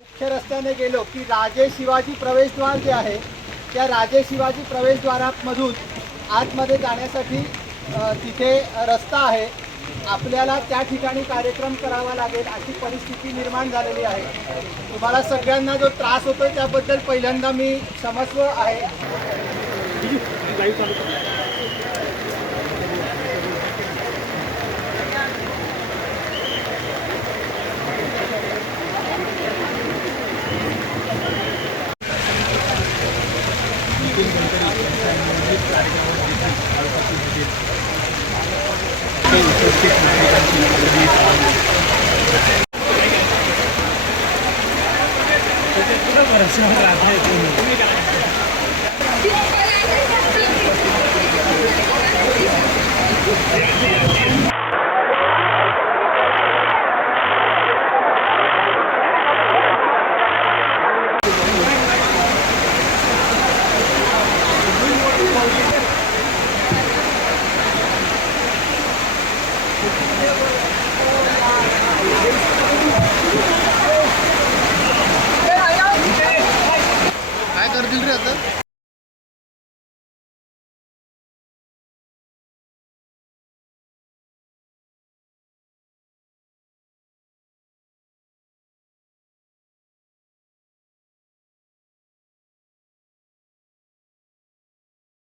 मुख्य रस्त्याने गेलो की राजे शिवाजी प्रवेशद्वार जे आहे त्या राजे शिवाजी प्रवेशद्वारामधून आतमध्ये जाण्यासाठी तिथे रस्ता आहे. आपल्याला त्या ठिकाणी कार्यक्रम करावा लागेल अशी परिस्थिती निर्माण झालेली आहे. तुम्हाला सगळ्यांना जो त्रास होतोय त्याबद्दल पहिल्यांदा मी क्षमस्व आहे. नितीन गडकरी संबंधित कार्यक्रमात देखील उपस्थित होते उपस्थित नागरिकांची गर्दी Thank you.